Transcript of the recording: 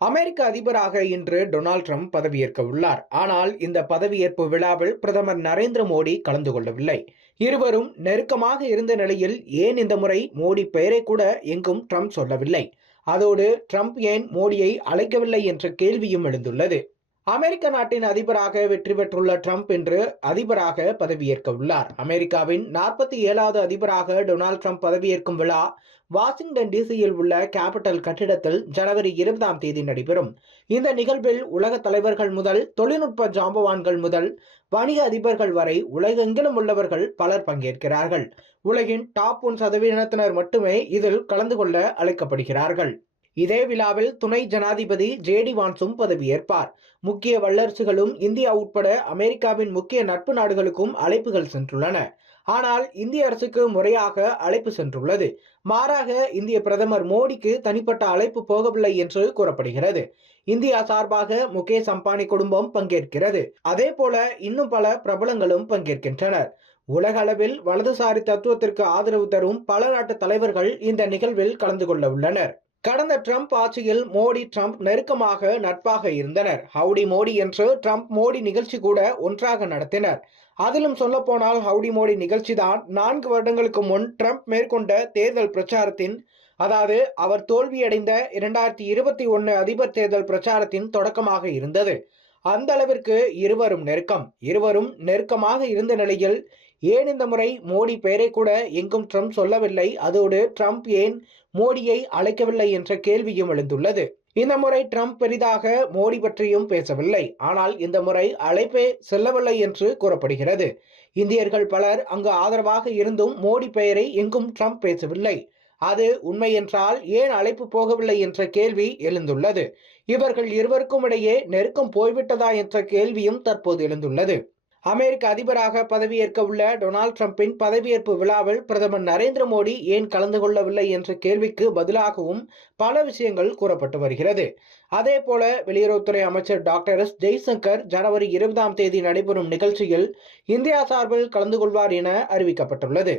அமெரிக்க அதிபராக இன்று Donald Trump பதவியேற்க உள்ளார். ஆனால் இந்த பதவியேற்பு விழாவில் பிரதமர் நரேந்திர மோடி கலந்து கொள்ளவில்லை. இருவரும் நெருக்கமாக இருந்த நிலையில் ஏன் இந்த முறை மோடி பெயரை கூட எங்கும் ட்ரம்ப் சொல்லவில்லை. அதோடு ட்ரம்ப் ஏன் மோடியை அழைக்கவில்லை என்ற கேள்வியும் எழுந்துள்ளது. அமெரிக்க நாட்டின் அதிபராக வெற்றி பெற்றுள்ள ட்ரம்ப் இன்று அதிபராக பதவியேற்க உள்ளார். அமெரிக்காவின் 47வது அதிபராக டொனால்ட் ட்ரம்ப் பதவியேற்கும் விழா வாஷிங்டன் டிசியில் உள்ள கேபிட்டல் கட்டிடத்தில் ஜனவரி 20ஆம் தேதி நடைபெறும். இந்த நிகழ்வில் உலக தலைவர்கள் முதல் தொழில்நுட்ப ஜாம்பவான்கள் முதல் வணிக அதிபர்கள் வரை உலகெங்கிலும் உள்ளவர்கள் பலர் பங்கேற்கிறார்கள். உலகின் டாப் 1% மட்டுமே இதில் கலந்து கொள்ள அழைக்கப்படுகிறார்கள். இதே விழாவில் துணை ஜனாதிபதி ஜேடி வான்ஸும் பதவியேற்பார். முக்கிய வல்லரசுகளும் இந்தியா உட்பட அமெரிக்காவின் முக்கிய நட்பு நாடுகளுக்கும் அழைப்புகள் சென்றுள்ளன. ஆனால் இந்திய அரசுக்கு முறையாக அழைப்பு சென்றுள்ளது. மாறாக இந்திய பிரதமர் மோடிக்கு தனிப்பட்ட அழைப்பு போகவில்லை என்று கூறப்படுகிறது. இந்தியா சார்பாக முகேஷ் அம்பானி குடும்பம் பங்கேற்கிறது. அதே போல இன்னும் பல பிரபலங்களும் பங்கேற்கின்றனர். உலக அளவில் வலதுசாரி தத்துவத்திற்கு ஆதரவு தரும் பல நாட்டு தலைவர்கள் இந்த நிகழ்வில் கலந்து கொள்ள உள்ளனர். கடந்த ட்ரம்ப் ஆட்சியில் மோடி ட்ரம்ப் நெருக்கமாக நட்பாக இருந்தனர். ஹவுடி மோடி என்று ட்ரம்ப் மோடி நிகழ்ச்சி கூட ஒன்றாக நடத்தினர். அதிலும் சொல்ல போனால் ஹவுடி மோடி நிகழ்ச்சி தான் 4 வருடங்களுக்கு முன் ட்ரம்ப் மேற்கொண்ட தேர்தல் பிரச்சாரத்தின், அதாவது அவர் தோல்வியடைந்த 2021 அதிபர் தேர்தல் பிரச்சாரத்தின் தொடக்கமாக இருந்தது. அந்த அளவிற்கு இருவரும் நெருக்கமாக இருந்த நிலையில் ஏன் இந்த முறை மோடி பெயரை கூட எங்கும் ட்ரம்ப் சொல்லவில்லை. அதோடு ட்ரம்ப் ஏன் மோடியை அழைக்கவில்லை என்ற கேள்வியும் எழுந்துள்ளது. இந்த முறை ட்ரம்ப் பெரிதாக மோடி பற்றியும் பேசவில்லை. ஆனால் இந்த முறை அழைப்பே செல்லவில்லை என்று கூறப்படுகிறது. இந்தியர்கள் பலர் அங்கு ஆதரவாக இருந்தும் மோடி பெயரை எங்கும் ட்ரம்ப் பேசவில்லை. அது உண்மை என்றால் ஏன் அழைப்பு போகவில்லை என்ற கேள்வி எழுந்துள்ளது. இவர்கள் இருவருக்கும் இடையே நெருக்கம் போய்விட்டதா என்ற கேள்வியும் தற்போது எழுந்துள்ளது. அமெரிக்க அதிபராக பதவியேற்க உள்ள டொனால்ட் ட்ரம்பின் பதவியேற்பு விழாவில் பிரதமர் நரேந்திர மோடி ஏன் கலந்து கொள்ளவில்லை என்ற கேள்விக்கு பதிலாகவும் பல விஷயங்கள் கூறப்பட்டு வருகிறது. அதே போல வெளியுறவுத்துறை அமைச்சர் டாக்டர் எஸ் ஜெய்சங்கர் ஜனவரி 20ஆம் தேதி நடைபெறும் நிகழ்ச்சியில் இந்தியா சார்பில் கலந்து கொள்வார் என அறிவிக்கப்பட்டுள்ளது.